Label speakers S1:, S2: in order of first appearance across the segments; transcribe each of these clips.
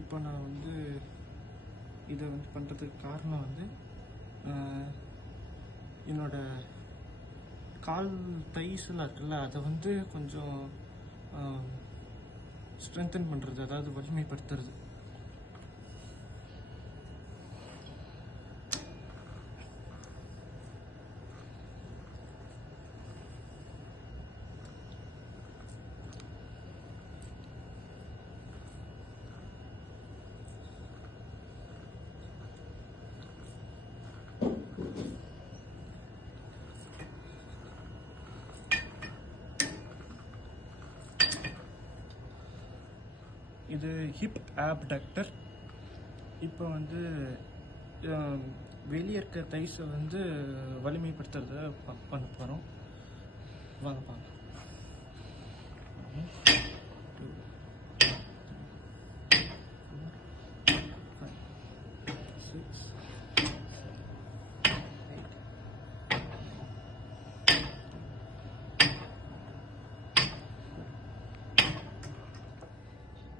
S1: இப்போ நான் வந்து இதை வந்து பண்ணுறதுக்கு காரணம் வந்து என்னோட கால் தைஸ்லாம் இருக்குல்ல அதை வந்து கொஞ்சம் ஸ்ட்ரென்தன் பண்ணுறது அதாவது வலிமைப்படுத்துறது. இது ஹிப் ஆப்டக்டர் இப்போ வந்து வெளியே இருக்க தைஸை வந்து வலிமைப்படுத்துறத பண்ண போகிறோம் வாங்க பாருங்க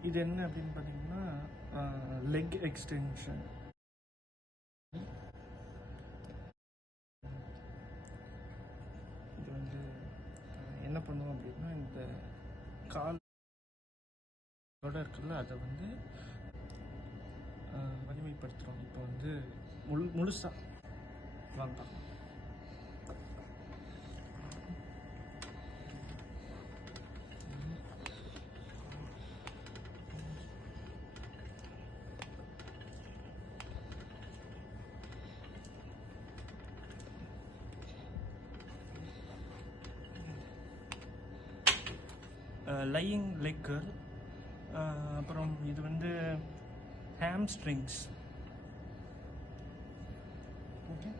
S1: இது என்ன அப்படின்னு பார்த்தீங்கன்னா லெக் எக்ஸ்டென்ஷன் இது வந்து என்ன பண்ணுவோம் அப்படின்னா இந்த கால் இருக்குல்ல அதை வந்து வலிமைப்படுத்துகிறோம் இப்போ வந்து முழு முழுசாக வாங்க லையிங் லெக்கர் அப்புறம் இது வந்து ஹாம்ஸ்ட்ரிங்ஸ் ஓகே